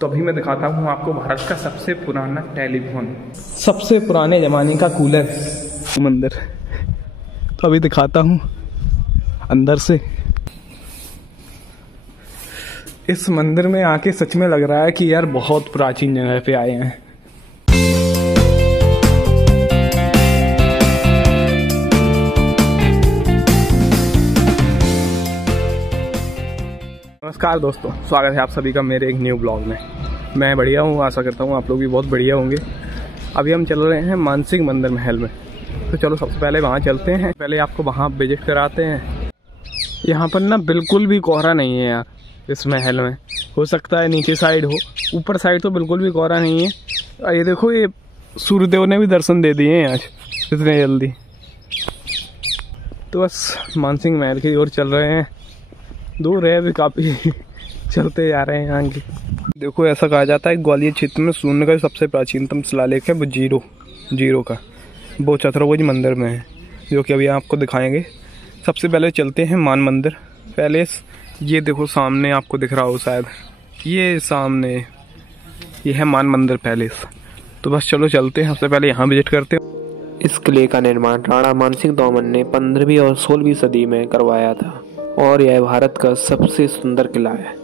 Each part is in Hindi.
तो अभी मैं दिखाता हूँ आपको भारत का सबसे पुराना टेलीफोन, सबसे पुराने ज़माने का कूलर मंदिर। तो अभी दिखाता हूँ अंदर से। इस मंदिर में आके सच में लग रहा है कि यार बहुत प्राचीन जगह पे आए हैं। नमस्कार दोस्तों, स्वागत है आप सभी का मेरे एक न्यू ब्लॉग में। मैं बढ़िया हूँ, आशा करता हूँ आप लोग भी बहुत बढ़िया होंगे। अभी हम चल रहे हैं मानसिंह मंदिर महल में, तो चलो सबसे पहले वहाँ चलते हैं। पहले आपको वहाँ विजिट कराते हैं। यहाँ पर ना बिल्कुल भी कोहरा नहीं है यार इस महल में। हो सकता है नीचे साइड हो, ऊपर साइड तो बिल्कुल भी कोहरा नहीं है। ये देखो, ये सूर्यदेव ने भी दर्शन दे दिए हैं आज इतने जल्दी। तो बस मानसिंह महल की ओर चल रहे हैं। दूर है अभी काफ़ी, चलते जा रहे हैं आगे। देखो, ऐसा कहा जाता है ग्वालियर क्षेत्र में शून्य का सबसे प्राचीनतम शिलालेख है वो जीरो का, वो छत्रगोज मंदिर में है, जो कि अभी आपको दिखाएंगे। सबसे पहले चलते हैं मान मंदिर पैलेस। ये देखो सामने आपको दिख रहा हो शायद, ये सामने ये है मान मंदिर पैलेस। तो बस चलो चलते हैं, सबसे पहले यहाँ विजिट करते हैं। इस किले का निर्माण राणा मानसिंह तोमर ने 15वीं और 16वीं सदी में करवाया था और यह भारत का सबसे सुंदर किला है।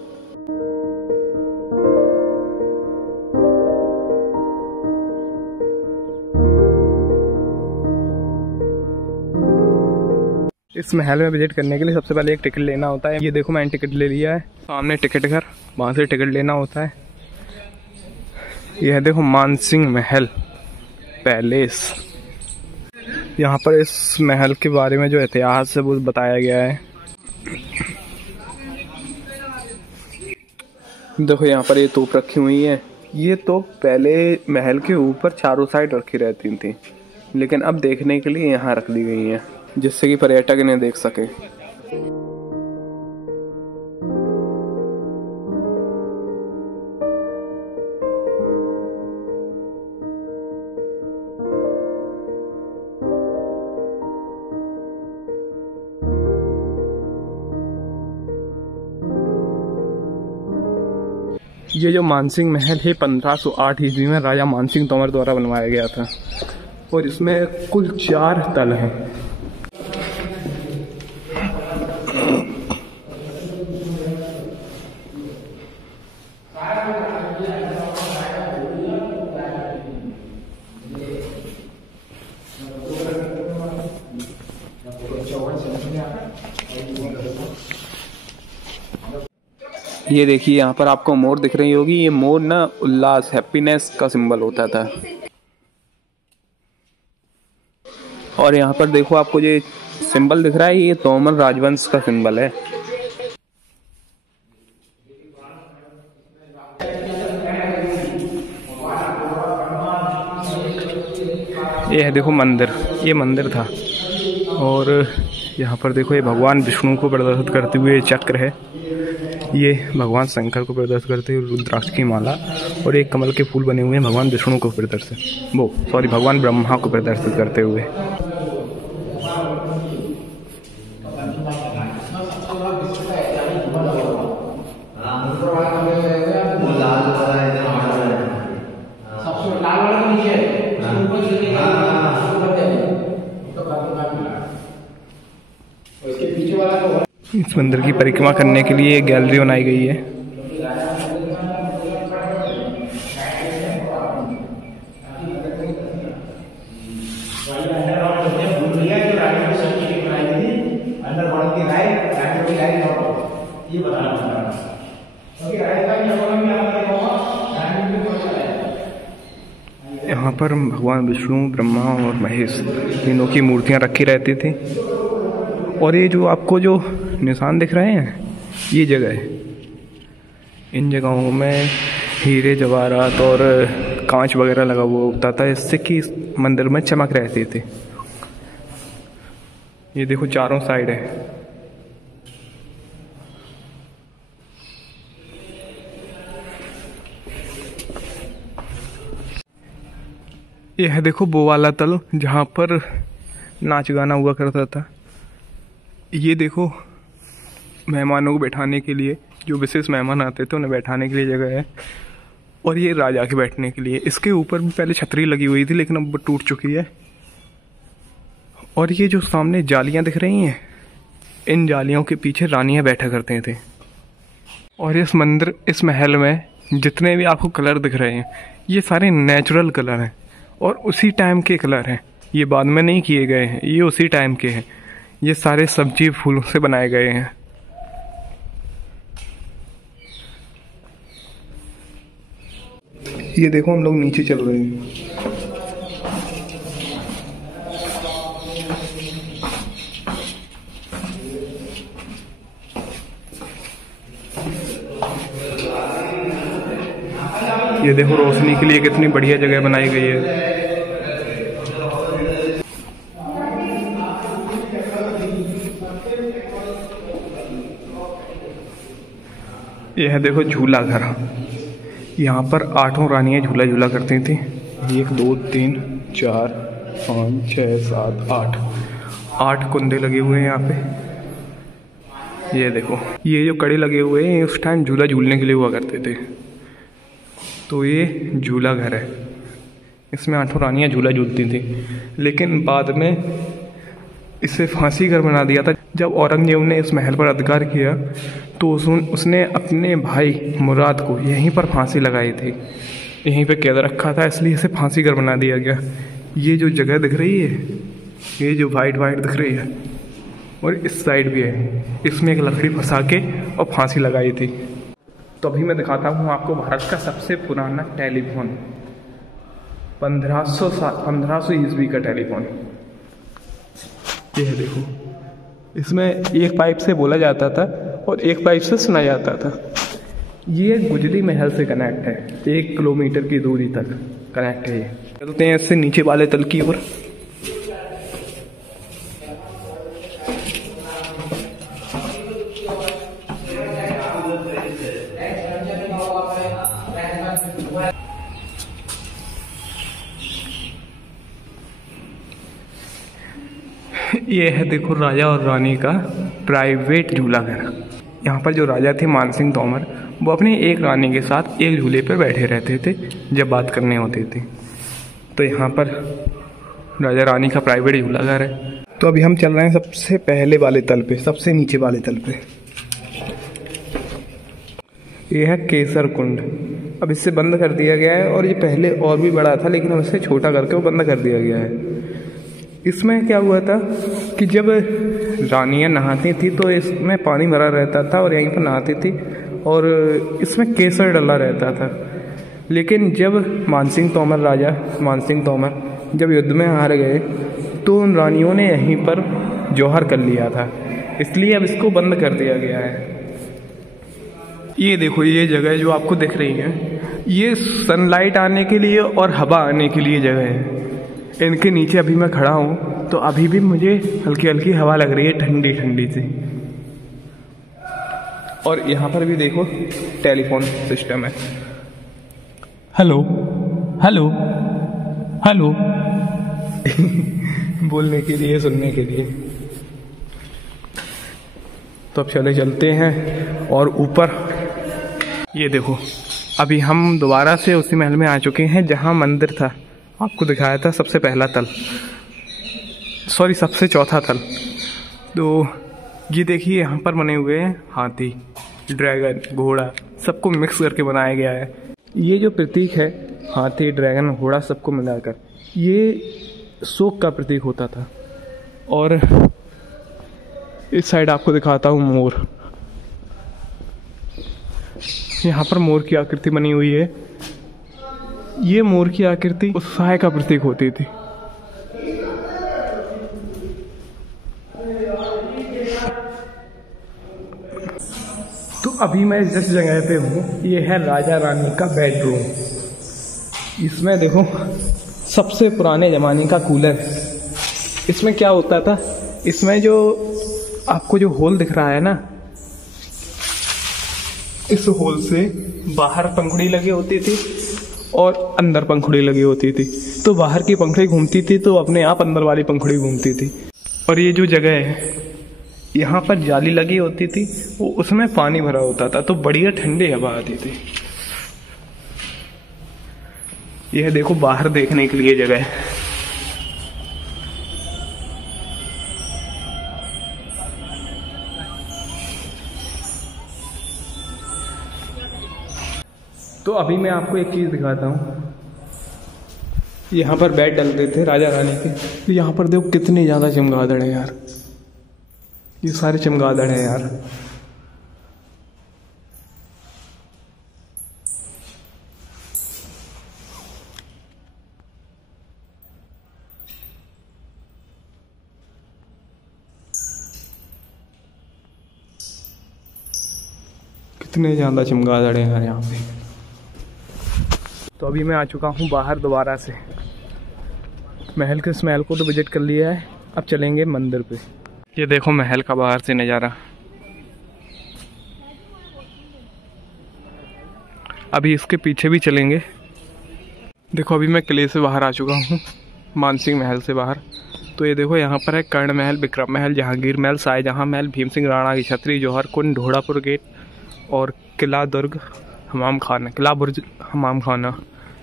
इस महल में विजिट करने के लिए सबसे पहले एक टिकट लेना होता है। ये देखो मैंने टिकट ले लिया है, सामने टिकट घर, वहाँ से टिकट लेना होता है। यह देखो मानसिंह महल पैलेस। यहाँ पर इस महल के बारे में जो इतिहास है वो बताया गया है। देखो यहाँ पर ये तोप रखी हुई है। ये तोप पहले महल के ऊपर चारों साइड रखी रहती थी, लेकिन अब देखने के लिए यहाँ रख दी गई है, जिससे कि पर्यटक इन्हें देख सके। ये जो मानसिंह महल है 1508 ईस्वी में राजा मानसिंह तोमर द्वारा बनवाया गया था और इसमें कुल 4 तल हैं। ये देखिए यहाँ पर आपको मोर दिख रही होगी। ये मोर ना उल्लास, हैप्पीनेस का सिंबल होता था। और यहाँ पर देखो आपको ये सिंबल दिख रहा है, ये तोमर राजवंश का सिंबल है। ये है देखो मंदिर, ये मंदिर था। और यहाँ पर देखो ये भगवान विष्णु को प्रदर्शित करते हुए चक्र है, ये भगवान शंकर को प्रदर्शित करते हुए रुद्राक्ष की माला, और एक कमल के फूल बने हुए हैं भगवान विष्णु को भगवान ब्रह्मा को प्रदर्शित करते हुए। इस मंदिर की परिक्रमा करने के लिए एक गैलरी बनाई गई है। यहाँ पर भगवान विष्णु, ब्रह्मा और महेश तीनों की मूर्तियाँ रखी रहती थी। और ये जो आपको जो निशान दिख रहे हैं, ये जगह है। इन जगहों में हीरे जवाहरात और कांच वगैरह लगा हुआ होता था, इससे कि मंदिर में चमक रहती थी। ये देखो चारों साइड है। यह देखो वो वाला तल जहाँ पर नाच गाना हुआ करता था। ये देखो मेहमानों को बैठाने के लिए, जो विशेष मेहमान आते थे उन्हें बैठाने के लिए जगह है। और ये राजा के बैठने के लिए। इसके ऊपर भी पहले छतरी लगी हुई थी लेकिन अब टूट चुकी है। और ये जो सामने जालियां दिख रही हैं, इन जालियों के पीछे रानियां बैठा करते थे। और इस मंदिर, इस महल में जितने भी आपको कलर दिख रहे हैं ये सारे नेचुरल कलर हैं और उसी टाइम के कलर हैं। ये बाद में नहीं किए गए हैं, ये उसी टाइम के हैं। ये सारे सब्जी फूलों से बनाए गए हैं। ये देखो हम लोग नीचे चल रहे हैं। ये देखो रोशनी के लिए कितनी बढ़िया जगह बनाई गई है। यह देखो झूला घर। यहाँ पर 8 रानियां झूला झूला करती थी। 1 2 3 4 5 6 7 8 कुंदे लगे हुए हैं यहाँ पे। ये देखो, ये जो कड़े लगे हुए हैं उस टाइम झूला झूलने के लिए हुआ करते थे। तो ये झूला घर है, इसमें 8 रानियां झूला झूलती थी। लेकिन बाद में इसे फांसी घर बना दिया था। जब औरंगजेब ने इस महल पर अधिकार किया तो उसने अपने भाई मुराद को यहीं पर फांसी लगाई थी, यहीं पे कैद रखा था, इसलिए इसे फांसी घर बना दिया गया। ये जो जगह दिख रही है, ये जो वाइट वाइट दिख रही है, और इस साइड भी है, इसमें एक लकड़ी फंसा के और फांसी लगाई थी। तो अभी मैं दिखाता हूँ आपको भारत का सबसे पुराना टेलीफोन, 1500 ईस्वी का टेलीफोन। ये है देखो, इसमें एक पाइप से बोला जाता था और एक पाइप से सुना जाता था। ये गुजरी महल से कनेक्ट है, 1 किलोमीटर की दूरी तक कनेक्ट है। ये चलते हैं इससे नीचे वाले तल की ओर। ये है देखो राजा और रानी का प्राइवेट झूला घर। यहाँ पर जो राजा थे मानसिंह तोमर, वो अपनी एक रानी के साथ एक झूले पर बैठे रहते थे जब बात करने होती थी। तो यहाँ पर राजा रानी का प्राइवेट झूला घर है। तो अभी हम चल रहे हैं सबसे पहले वाले तल पे, सबसे नीचे वाले तल पे। ये है केसर कुंड। अब इसे बंद कर दिया गया है, और ये पहले और भी बड़ा था लेकिन अब इसे छोटा करके वो बंद कर दिया गया है। इसमें क्या हुआ था कि जब रानियां नहाती थी तो इसमें पानी भरा रहता था और यहीं पर नहाती थी, और इसमें केसर डला रहता था। लेकिन जब राजा मानसिंह तोमर जब युद्ध में हार गए तो उन रानियों ने यहीं पर जौहर कर लिया था, इसलिए अब इसको बंद कर दिया गया है। ये देखो, ये जगह जो आपको दिख रही है, ये सनलाइट आने के लिए और हवा आने के लिए जगह है। इनके नीचे अभी मैं खड़ा हूँ तो अभी भी मुझे हल्की हल्की हवा लग रही है, ठंडी ठंडी सी। और यहाँ पर भी देखो टेलीफोन सिस्टम है। हेलो हेलो हेलो बोलने के लिए, सुनने के लिए। तो अब चलते हैं और ऊपर। ये देखो, अभी हम दोबारा से उसी महल में आ चुके हैं जहाँ मंदिर था, आपको दिखाया था सबसे पहला तल, सॉरी सबसे चौथा तल। तो ये देखिए यहाँ पर बने हुए हैं हाथी, ड्रैगन, घोड़ा, सबको मिक्स करके बनाया गया है। ये जो प्रतीक है हाथी, ड्रैगन, घोड़ा सबको मिलाकर, ये शोक का प्रतीक होता था। और इस साइड आपको दिखाता हूँ मोर। यहाँ पर मोर की आकृति बनी हुई है। ये मोर की आकृति उत्साह का प्रतीक होती थी। तो अभी मैं जिस जगह पे हूँ ये है राजा रानी का बेडरूम। इसमें देखो सबसे पुराने ज़माने का कूलर। इसमें क्या होता था, इसमें जो आपको जो होल दिख रहा है ना, इस होल से बाहर पंखुड़ी लगी होती थी और अंदर पंखुड़ी लगी होती थी। तो बाहर की पंखुड़ी घूमती थी तो अपने आप अंदर वाली पंखुड़ी घूमती थी। और ये जो जगह है यहाँ पर जाली लगी होती थी, वो उसमें पानी भरा होता था तो बढ़िया ठंडी हवा आती थी। यह देखो बाहर देखने के लिए जगह है। तो अभी मैं आपको एक चीज दिखाता हूँ। यहाँ पर बेड डलते थे राजा रानी के। तो यहाँ पर देखो कितने ज्यादा चमगादड़ हैं यार, ये सारे चमगादड़ हैं यार। कितने ज्यादा चमगादड़ हैं यार यहाँ पे। तो अभी मैं आ चुका हूँ बाहर दोबारा से। महल के स्मेल को तो विजिट कर लिया है, अब चलेंगे मंदिर पे। ये देखो महल का बाहर से नज़ारा। अभी इसके पीछे भी चलेंगे। देखो अभी मैं किले से बाहर आ चुका हूँ, मानसिंह महल से बाहर। तो ये देखो यहाँ पर है कर्ण महल, विक्रम महल, जहांगीर महल, शाहजहां महल, भीम सिंह राणा की छतरी, जौहर कुंड, ढोड़ापुर गेट और किला दुर्ग हमाम खाना, किला बुर्ज हमाम खाना।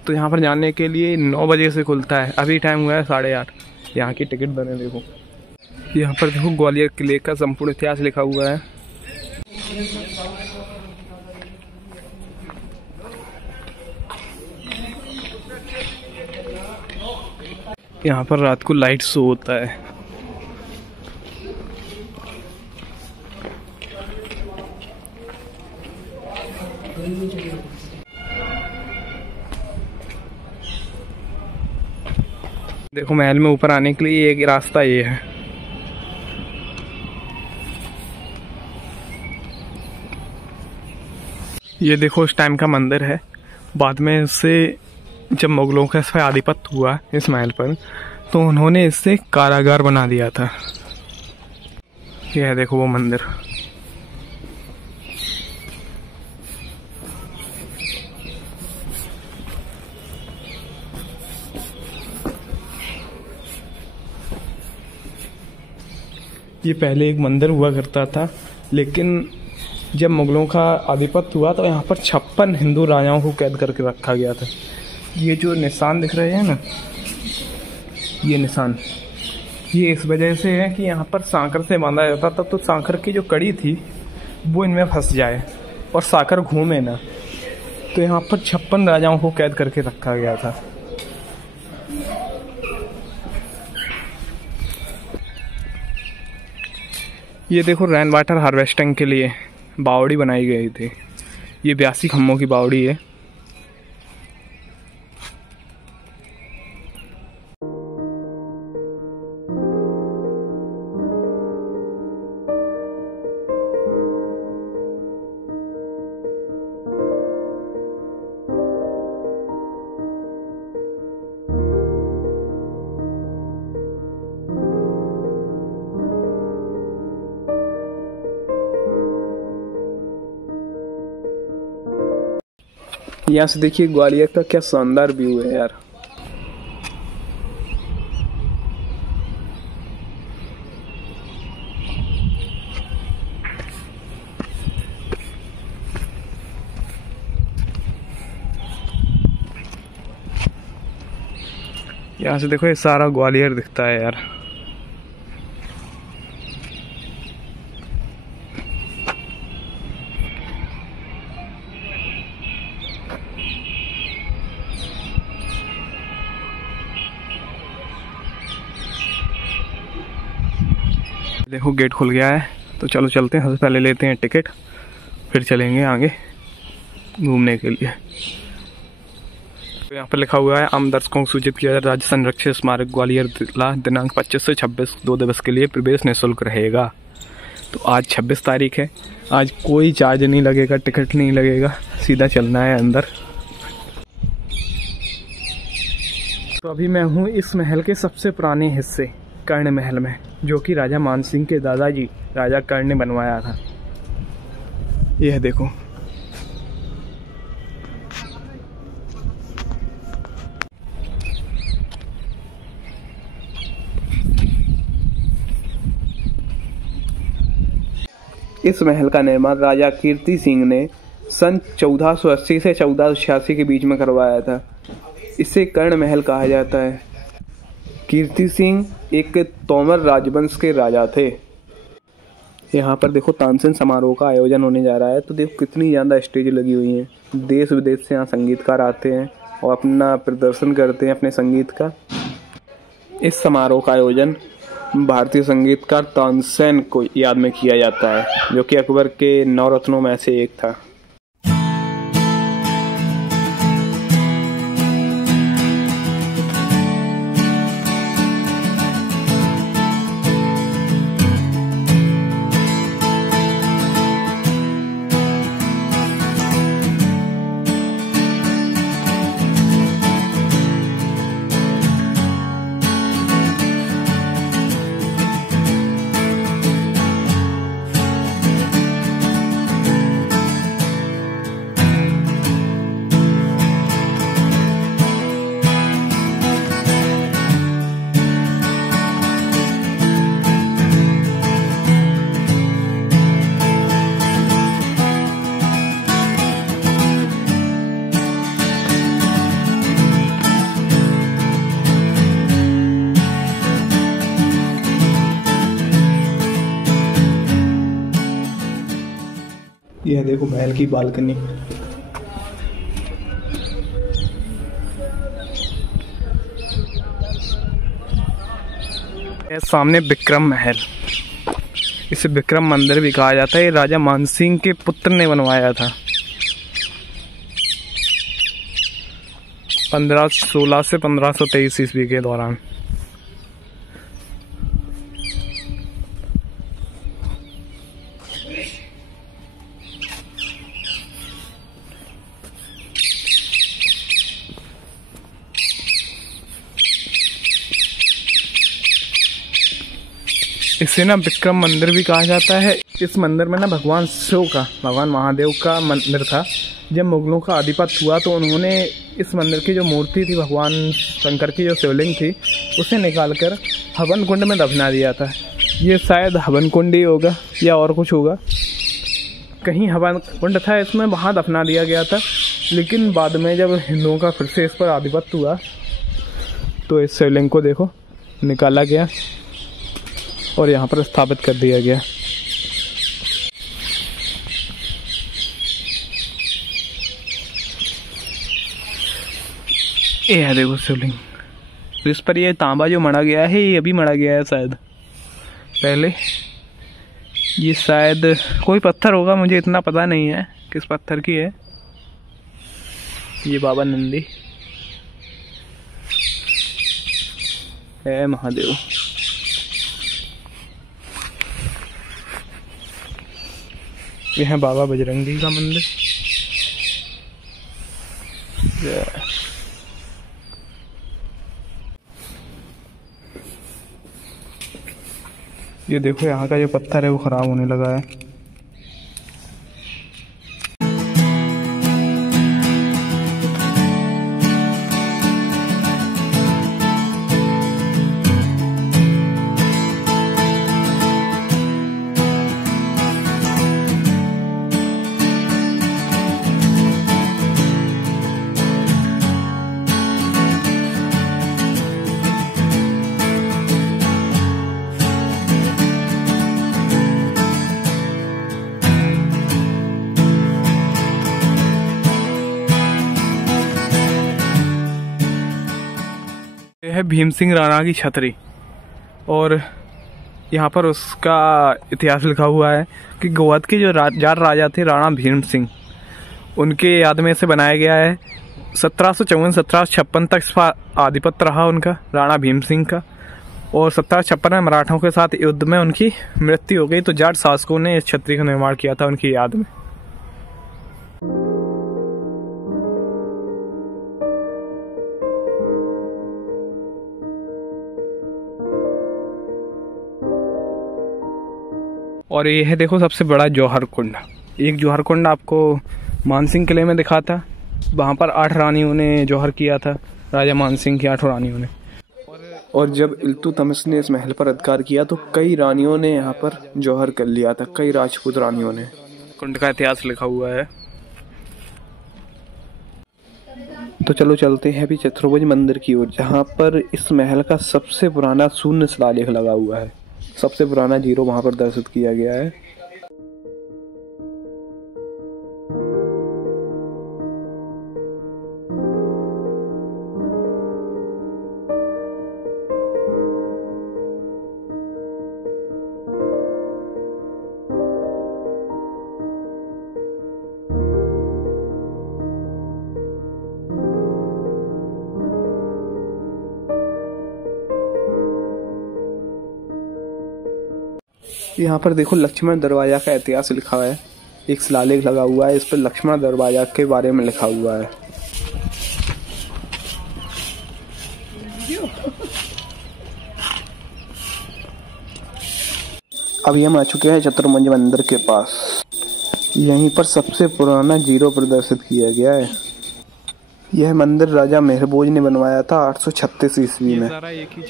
तो यहाँ पर जाने के लिए 9 बजे से खुलता है, अभी टाइम हुआ है 8:30। यहाँ की टिकट बने देखो। यहाँ पर देखो ग्वालियर किले का संपूर्ण इतिहास लिखा हुआ है। यहाँ पर रात को लाइट शो होता है। देखो महल में ऊपर आने के लिए एक रास्ता ये है। ये देखो उस टाइम का मंदिर है। बाद में इससे जब मुगलों का इस पर आधिपत्य हुआ इस महल पर, तो उन्होंने इससे कारागार बना दिया था। यह देखो वो मंदिर। ये पहले एक मंदिर हुआ करता था, लेकिन जब मुगलों का आधिपत्य हुआ तो यहाँ पर 56 हिंदू राजाओं को कैद करके रखा गया था। ये जो निशान दिख रहे हैं ना, ये निशान, ये इस वजह से है कि यहाँ पर सांकर से बांधा जाता था, तो सांकर की जो कड़ी थी वो इनमें फंस जाए और सांकर घूमे ना। तो यहाँ पर 56 राजाओं को कैद करके रखा गया था। ये देखो रेन वाटर हार्वेस्टिंग के लिए बावड़ी बनाई गई थी। ये 82 खम्भों की बावड़ी है। यहाँ से देखिए ग्वालियर का क्या शानदार व्यू है यार। यहाँ से देखो ये सारा ग्वालियर दिखता है यार। देखो गेट खुल गया है, तो चलो चलते हैं। सबसे पहले लेते हैं टिकट, फिर चलेंगे आगे घूमने के लिए। तो यहाँ पर लिखा हुआ है आम दर्शकों को सूचित किया जाए, राज्य संरक्षित स्मारक ग्वालियर जिला दिनांक 25 से 26 2 दिवस के लिए प्रवेश निःशुल्क रहेगा। तो आज 26 तारीख है, आज कोई चार्ज नहीं लगेगा, टिकट नहीं लगेगा, सीधा चलना है अंदर। तो अभी मैं हूँ इस महल के सबसे पुराने हिस्से कर्ण महल में, जो कि राजा मानसिंह के दादाजी राजा कर्ण ने बनवाया था। यह देखो, इस महल का निर्माण राजा कीर्ति सिंह ने सन 1480 से 1486 के बीच में करवाया था। इसे कर्ण महल कहा जाता है। कीर्ति सिंह एक तोमर राजवंश के राजा थे। यहाँ पर देखो तानसेन समारोह का आयोजन होने जा रहा है, तो देखो कितनी ज़्यादा स्टेज लगी हुई हैं। देश विदेश से यहाँ संगीतकार आते हैं और अपना प्रदर्शन करते हैं अपने संगीत का। इस समारोह का आयोजन भारतीय संगीतकार तानसेन को याद में किया जाता है, जो कि अकबर के 9 रत्नों में से एक था। यह देखो महल की बालकनी। सामने विक्रम महल, इसे विक्रम मंदिर भी कहा जाता है। ये राजा मानसिंह के पुत्र ने बनवाया था 1516 से 1523 ईस्वी के दौरान। इसे ना विक्रम मंदिर भी कहा जाता है। इस मंदिर में ना भगवान शिव का, भगवान महादेव का मंदिर था। जब मुगलों का आधिपत्य हुआ तो उन्होंने इस मंदिर की जो मूर्ति थी, भगवान शंकर की जो शिवलिंग थी, उसे निकालकर हवन कुंड में दफना दिया था। ये शायद हवन कुंड ही होगा या और कुछ होगा, कहीं हवन कुंड था इसमें, वहाँ दफना दिया गया था। लेकिन बाद में जब हिंदुओं का फिर से इस पर आधिपत्य हुआ तो इस शिवलिंग को देखो निकाला गया और यहाँ पर स्थापित कर दिया गया। ये है देखो शिवलिंग। इस पर ये तांबा जो मढ़ा गया है, ये अभी मढ़ा गया है शायद पहले। ये शायद कोई पत्थर होगा, मुझे इतना पता नहीं है किस पत्थर की है। ये बाबा नंदी है, महादेव। यह है बाबा बजरंगी का मंदिर। ये देखो यहाँ का जो पत्थर है वो खराब होने लगा है। है भीम सिंह राणा की छतरी, और यहाँ पर उसका इतिहास लिखा हुआ है कि गोवध के जो जार राजा थे राणा भीम सिंह, उनके याद में इसे बनाया गया है। 1754-1756 तक इसका आधिपत्य रहा उनका, राणा भीम सिंह का। और 1756 में मराठों के साथ युद्ध में उनकी मृत्यु हो गई, तो जाट शासकों ने इस छतरी का निर्माण किया था उनकी याद में। और ये है देखो सबसे बड़ा जौहर कुंड। एक जौहर कुंड आपको मानसिंह किले में दिखा था, वहाँ पर 8 रानियों ने जौहर किया था, राजा मानसिंह की 8 रानियों ने। और जब इल्तुतमिश ने इस महल पर अधिकार किया तो कई रानियों ने यहाँ पर जौहर कर लिया था, कई राजपूत रानियों ने। कुंड का इतिहास लिखा हुआ है। तो चलो चलते हैं अभी चतुर्भुज मंदिर की ओर, जहाँ पर इस महल का सबसे पुराना शून्य शिलालेख लगा हुआ है। सबसे पुराना जीरो वहाँ पर दर्शित किया गया है। यहाँ पर देखो लक्ष्मण दरवाजा का इतिहास लिखा है। एक शिलालेख लगा हुआ है, इस पर लक्ष्मण दरवाजा के बारे में लिखा हुआ है। अभी हम आ चुके हैं चतुर्भुज मंदिर के पास। यहीं पर सबसे पुराना जीरो प्रदर्शित किया गया है। यह मंदिर राजा मेहरभोज ने बनवाया था 836 ईस्वी में,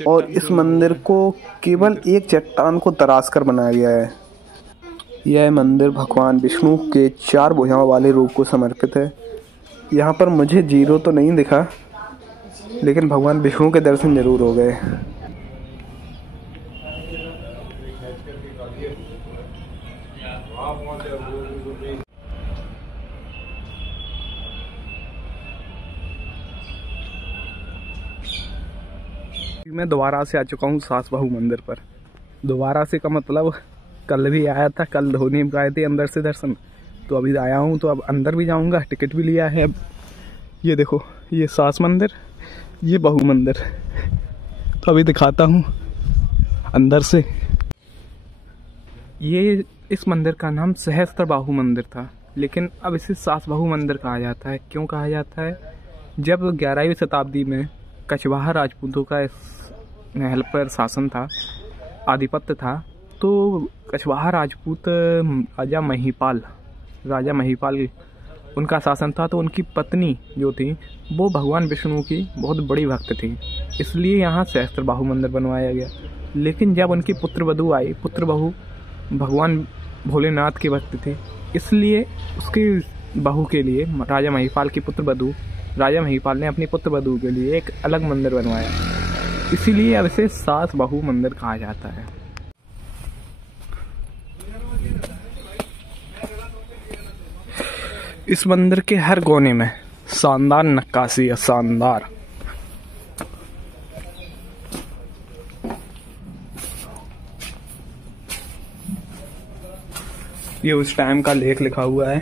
और इस मंदिर को केवल एक चट्टान को तराश कर बनाया गया है। यह मंदिर भगवान विष्णु के 4 भुजाओं वाले रूप को समर्पित है। यहाँ पर मुझे जीरो तो नहीं दिखा, लेकिन भगवान विष्णु के दर्शन जरूर हो गए। मैं दोबारा से आ चुका हूँ सास बहू मंदिर पर। दोबारा से का मतलब कल भी आया था, कल हो नहीं पाए थे अंदर से दर्शन, तो अभी आया हूँ, तो अब अंदर भी जाऊँगा। टिकट भी लिया है। अब ये देखो, ये सास मंदिर, ये बहू मंदिर। तो अभी दिखाता हूँ अंदर से। ये इस मंदिर का नाम सहस्त्र बाहु मंदिर था, लेकिन अब इसे सास बहू मंदिर कहा जाता है। क्यों कहा जाता है? जब 11वीं शताब्दी में कछवाहा राजपूतों का इस महल पर शासन था, आधिपत्य था, तो कछवाहा राजपूत राजा महिपाल उनका शासन था। तो उनकी पत्नी जो थी वो भगवान विष्णु की बहुत बड़ी भक्त थी, इसलिए यहाँ सहस्त्र बाहु मंदिर बनवाया गया। लेकिन जब उनकी पुत्रवधू आई, पुत्रबहू भगवान भोलेनाथ की भक्त थी, इसलिए उसकी बहू के लिए राजा महिपाल की पुत्रवधू राजा महिपाल ने अपनी पुत्रवधू के लिए एक अलग मंदिर बनवाया। इसीलिए अब इसे सास बहू मंदिर कहा जाता है। इस मंदिर के हर कोने में शानदार नक्काशी है, शानदार। ये उस टाइम का लेख लिखा हुआ है।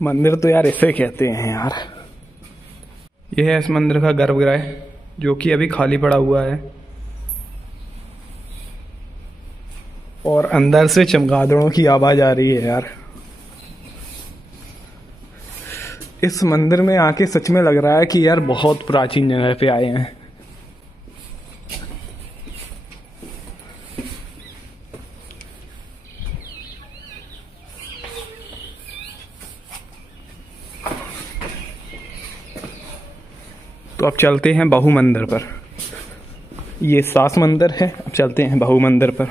मंदिर तो यार इसे कहते हैं यार। यह है इस मंदिर का गर्भगृह, जो कि अभी खाली पड़ा हुआ है, और अंदर से चमगादड़ों की आवाज आ रही है यार। इस मंदिर में आके सच में लग रहा है कि यार बहुत प्राचीन जगह पे आए हैं। तो अब चलते हैं बहू मंदिर पर। ये सास मंदिर है, अब चलते हैं बहू मंदिर पर।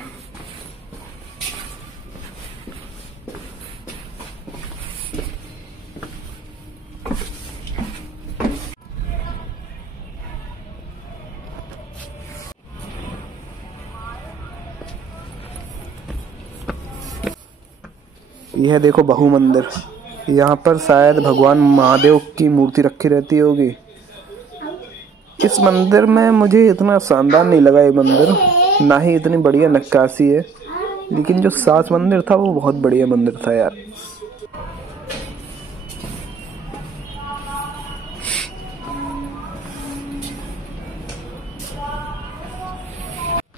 यह देखो बहू मंदिर। यहाँ पर शायद भगवान महादेव की मूर्ति रखी रहती होगी। इस मंदिर में मुझे इतना शानदार नहीं लगा ये मंदिर, ना ही इतनी बढ़िया नक्काशी है, लेकिन जो सास मंदिर था वो बहुत बढ़िया मंदिर था यार।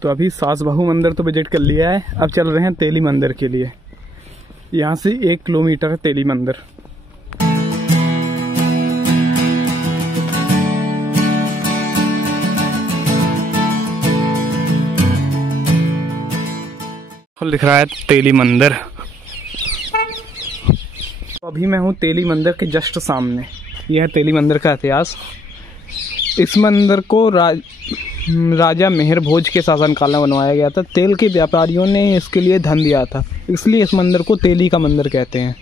तो अभी सास बहू मंदिर तो विजिट कर लिया है, अब चल रहे हैं तेली मंदिर के लिए। यहाँ से 1 किलोमीटर है तेली मंदिर। लिख रहा है तेली मंदिर। अभी मैं हूँ तेली मंदिर के जस्ट सामने। यह है तेली मंदिर का इतिहास। इस मंदिर को राजा मेहर भोज के शासनकाल में बनवाया गया था। तेल के व्यापारियों ने इसके लिए धन दिया था, इसलिए इस मंदिर को तेली का मंदिर कहते हैं।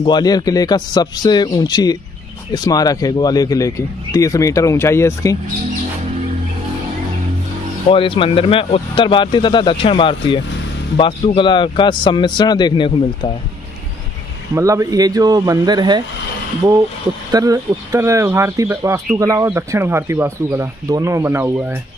ग्वालियर किले का सबसे ऊंची स्मारक है ग्वालियर किले की, 30 मीटर ऊंचाई है इसकी। और इस मंदिर में उत्तर भारतीय तथा दक्षिण भारतीय वास्तुकला का सम्मिश्रण देखने को मिलता है। मतलब ये जो मंदिर है वो उत्तर भारतीय वास्तुकला और दक्षिण भारतीय वास्तुकला दोनों में बना हुआ है।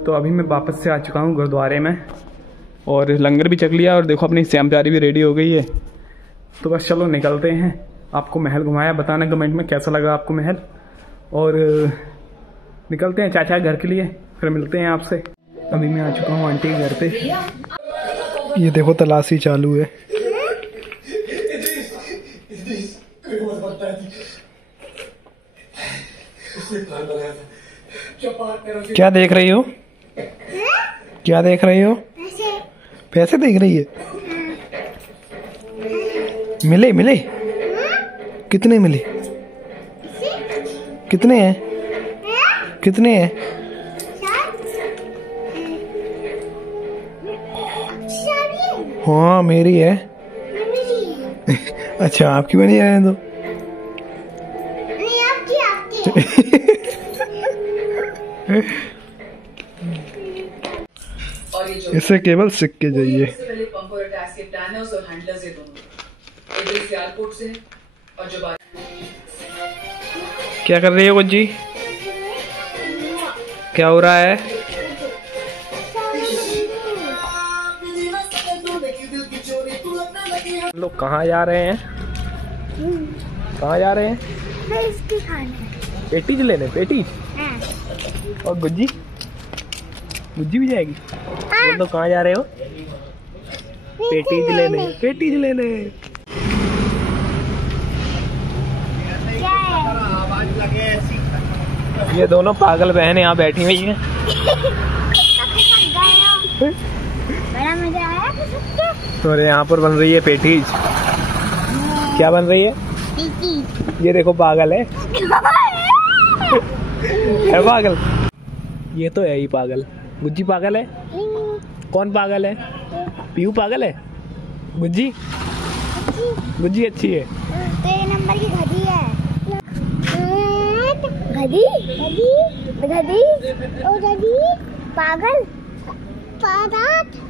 तो अभी मैं वापस से आ चुका हूँ गुरुद्वारे में और लंगर भी चख लिया और देखो अपनी श्याम प्यारी भी रेडी हो गई है। तो बस चलो निकलते हैं। आपको महल घुमाया, बताना कमेंट में कैसा लगा आपको महल। और निकलते हैं चाचा घर के लिए, फिर मिलते हैं आपसे। अभी मैं आ चुका हूँ आंटी के घर पे। ये देखो तलाशी चालू है। क्या देख रही हो? क्या देख रही हो? पैसे देख रही है? मिले मिले? कितने मिले? कितने हैं? कितने हैं? हाँ मेरी है। अच्छा आपकी बनी है तो। इसे केवल सिक्के चाहिए। क्या कर रही है गुज्जी? क्या हो रहा है? लोग कहाँ जा रहे हैं? कहाँ जा रहे हैं? पेटीज लेने। पेटीज? और गुज्जी? गुज्जी भी जाएगी? तो कहाँ जा रहे हो? पेटीज लेने। पेटीज लेने। ये दोनों पागल बहन यहाँ बैठी हुई हैं। बड़ा मजा आया। और यहाँ पर बन रही है पेटीज। क्या बन रही है? ये देखो पागल है। है पागल? ये तो है ही पागल। गुज्जी पागल है? कौन पागल है? पीयू पागल है? गुज्जी? गुज्जी अच्छी है। तेरे नंबर की गधी है। गधी? गधी? गधी? ओ गधी? पागल? पागल?